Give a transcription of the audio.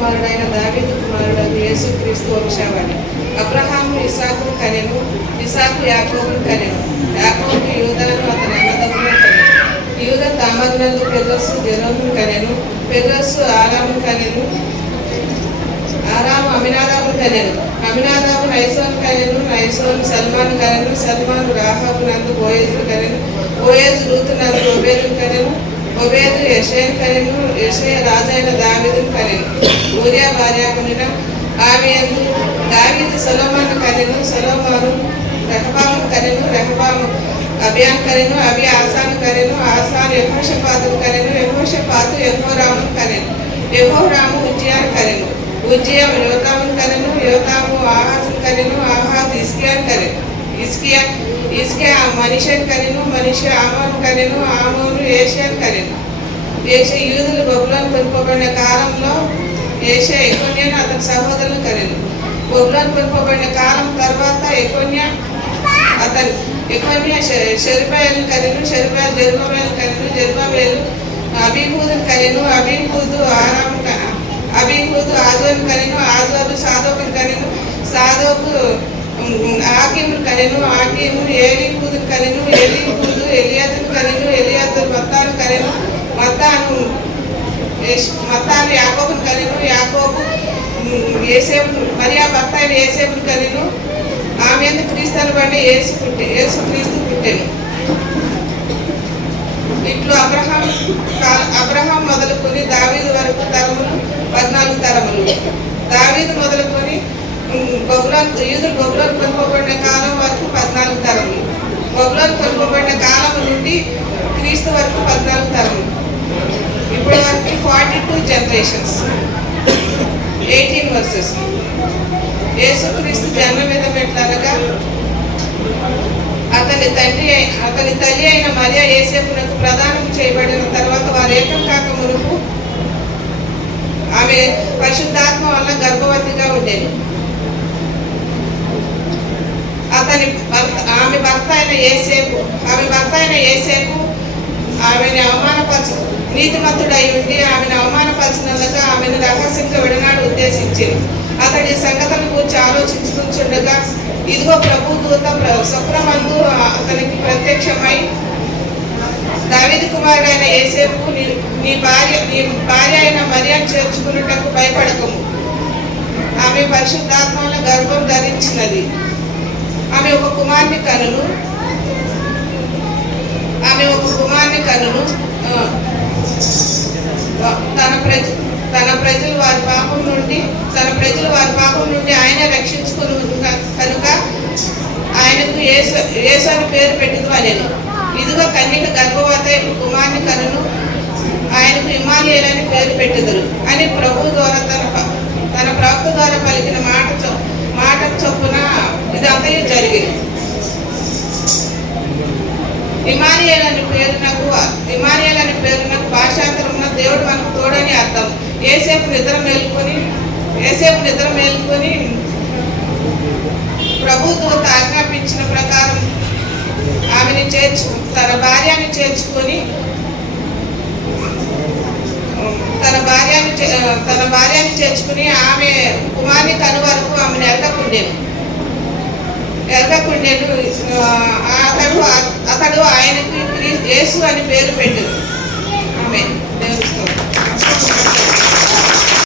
కుమారుడైన దావీదు కుమారుడైన యేసుక్రీస్తు వంశావళి. అబ్రహాము ఇస్సాకును కనెను, ఇస్సాకు యాకోబును కనెను, యాకోబు యూదాను అతని అన్నదమ్ములను కనెను. యూదా తామరునందు పెర్రోసు జెరోమును కనెను, పెర్రోసు ఆరామును కనెను, ఆరాము అమినాదాబును కనెను, అమినాదాబు నయసోను కనెను, నయసోను సల్మాను కనెను, సల్మాను రాహాబు నందు బోయేజును కనెను, బోయేజు రూతు నందు ఒబేదును కనెను, ఒబేదు యెషయను కనెను, యెషయ రాజైన దావీదును కనెను. ఊరియా భార్యాకునిన ఆమె యందు దావీదు సొలొమోను కనెను, సొలొమోను రెహబామును కనెను, రెహబాము అబియాను కనెను, అబి ఆసాను కనెను, ఆసాను యెహోషాపాతును కనెను, యెహోషాపాతు యెహోరామును కనెను, యెహోరాము ఉజ్జియాను కనెను, ఉజ్జియా యోతామును కనెను, యోతాము ఆహాజును కనెను, ఆహాజు హిజ్కియాను కనెను, హిజ్కియా మనీషాను కనెను, మనీషా ఆమోను కనెను, ఆమోను యేషయాను కనెను. యేషయ యూదులు బబులోను కొనుక్కోబడిన కాలంలో యేషయ ఎకోన్యాను అతని సహోదరులను కనెను. బబులోను కొనుక్కోబడిన కాలం తర్వాత ఎకోన్యా షెరుబాయలను కనెను, షెరుబాయలు జెరుబాబేలును కనెను, జెరుబాబేలు అబీహూదును కనెను, అబీహూదు ఆజోను కనెను, ఆజోను సాదోకును కనెను, సాదోకు ఆకీమును కనెను, ఆకీము ఏలీహూదును కనెను, ఏలీహూదు ఎలియాజును కనెను, ఎలియాజు మత్తాను కనెను, మత్తాను యాకోబును కనెను, యాకోబు యేసేపును మరియా భర్త అయిన యేసేపును కనెను. ఆమె యందు క్రీస్తు అనబడిన యేసు క్రీస్తు పుట్టెను. ఇట్లు అబ్రహాం మొదలుకొని దావీదు వరకు తరములు 14 తరములు. దావీదు మొదలుకొని యూదులు బబులోను కొనుక్కోబడిన కాలం వరకు 14 తరములు. బబులోను కొనుక్కోబడిన కాలం నుండి క్రీస్తు వరకు 14 తరములు. ఇప్పటి వరకు 42 జనరేషన్స్. 18 వర్సెస్. యేసుక్రీస్తు జన్మ విధం ఎట్లనగా అతని తల్లి అయిన మరియా యేసేపునకు ప్రదానం చేయబడిన తర్వాత వారు ఏకం కాక మునుపు ఆమె పరిశుద్ధాత్మ వల్ల గర్భవతిగా ఉండేది. ఆమె భర్త అయిన యేసేపు ఆమెను అవమానపరచు నీతిమంతుడై ఉండి ఆమెను అవమానపరిచినందుకు ఆమెను రహస్యంగా విడనాడు ఉద్దేశించింది. అతడి సంగతులను గురించి ఆలోచించుకుంటుండగా ఇదిగో ప్రభు దూత స్వప్నమందు అతనికి ప్రత్యక్షమై, దావీదు కుమారుడైన యేసేపు, నీ భార్య అయిన మరియను చేర్చుకున్నటకు భయపడకము. ఆమె పరిశుద్ధాత్మల గర్భం ధరించినది. ఆమె ఒక కుమారుని కనును తన ప్రజలు వారి పాపం నుండి ఆయన రక్షించుకుని కనుక ఆయనకు యేసు అని పేరు పెట్టదు అనేది. ఇదిగో కన్యక గర్భవతి కుమారుని కనును, ఆయనకు ఇమ్మానుయేలు అని పేరు పెట్టుదురు అని ప్రభు ద్వారా తన ప్రవక్త ద్వారా పలికిన మాట చొప్పున ఇదంతా జరిగింది. ఇమ్మానుయేలు అని పేరునకు భాషాంతరమున దేవుడు మనకు తోడని అర్థం. యేసేపు నిద్ర మేలుకొని ప్రభు దూత ఆజ్ఞాపించిన ప్రకారం ఆమెని తన భార్యని చేర్చుకుని ఆమె కుమారుని కను వరకు ఆమెను ఎరగకుండేను. అతడు ఆయనకు యేసు అని పేరు పెట్టారు. ఆమె దేవుని స్తోత్రం.